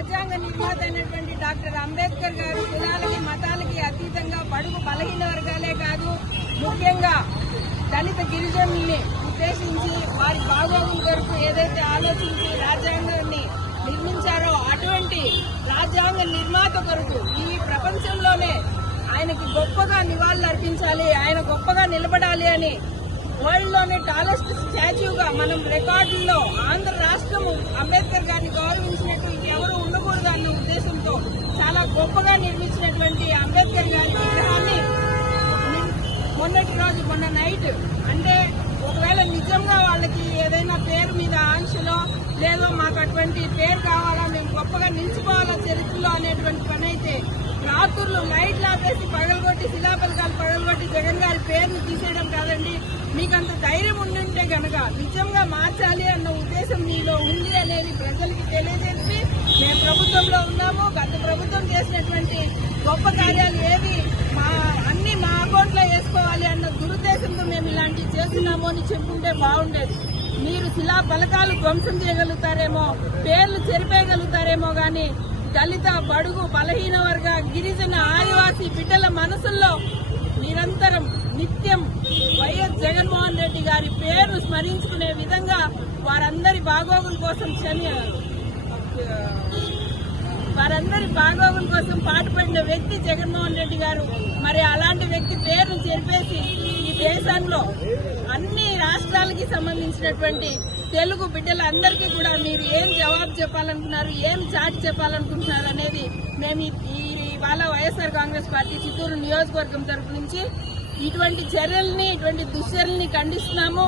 రాజ్యాంగ నిర్మాత అయినటువంటి డాక్టర్ అంబేద్కర్ గారు కులాలకి మతాలకి అతీతంగా బడుగు బలహీన వర్గాలే కాదు ముఖ్యంగా దళిత గిరిజనుల్ని ఉద్దేశించి వారి బాగోగుల కొరకు ఏదైతే ఆలోచించి రాజ్యాంగాన్ని నిర్మించారో అటువంటి రాజ్యాంగ నిర్మాత కొరకు ఈ ప్రపంచంలోనే ఆయనకి గొప్పగా నివాళులు అర్పించాలి ఆయన గొప్పగా నిలబడాలి అని వరల్డ్లోనే టాలెస్ట్ స్టాచ్యూగా మనం రికార్డుల్లో ఆంధ్ర రాష్ట్రం అంబేద్కర్ గారు గొప్పగా నిర్మించినటువంటి అంబేద్కర్ గారి విగ్రహాన్ని మొన్నటి రోజు మొన్న నైట్ అంటే ఒకవేళ నిజంగా వాళ్ళకి ఏదైనా పేరు మీద ఆంక్షలో లేదో మాకు అటువంటి పేరు కావాలా మేము గొప్పగా నిలిచిపోవాలా చరిత్రలో అనేటువంటి పని అయితే రాత్రులు లైట్లు ఆపేసి పగలగొట్టి శిలాపలకాలు పగలగొట్టి జగన్ గారి పేరుని తీసేయడం కాదండి. మీకు అంత ధైర్యం ఉండుంటే గనక నిజంగా మార్చాలి అన్న ఉద్దేశం మీలో ఉంది అనేది ప్రజలకి తెలియజేసి చేసినటువంటి గొప్ప కార్యాలు ఏవి? మా అన్ని మా అకౌంట్లో వేసుకోవాలి అన్న దురుద్దేశంతో మేము ఇలాంటివి చేస్తున్నాము అని చెప్పుకుంటే బాగుండేది. మీరు శిలా ఫలకాలు ధ్వంసం చేయగలుగుతారేమో పేర్లు చెరిపేయగలుగుతారేమో గాని దళిత బడుగు బలహీన వర్గ గిరిజన ఆదివాసీ బిడ్డల మనసుల్లో నిరంతరం నిత్యం వైఎస్ జగన్మోహన్ రెడ్డి గారి పేరు స్మరించుకునే విధంగా వారందరి బాగోగుల కోసం క్షమి వారందరి బాగోగుల కోసం పాటుపడిన వ్యక్తి జగన్మోహన్ రెడ్డి గారు. మరి అలాంటి వ్యక్తి పేరును చెరిపేసి ఈ దేశంలో అన్ని రాష్ట్రాలకి సంబంధించినటువంటి తెలుగు బిడ్డలందరికీ కూడా మీరు ఏం జవాబు చెప్పాలనుకున్నారు ఏం చాటి చెప్పాలనుకుంటున్నారు అనేది మేము ఈ- ఇవాళ వైఎస్ఆర్ కాంగ్రెస్ పార్టీ చిత్తూరు నియోజకవర్గం తరఫు నుంచి ఇటువంటి చర్యల్ని ఇటువంటి దుశ్చర్యల్ని ఖండిస్తున్నాము.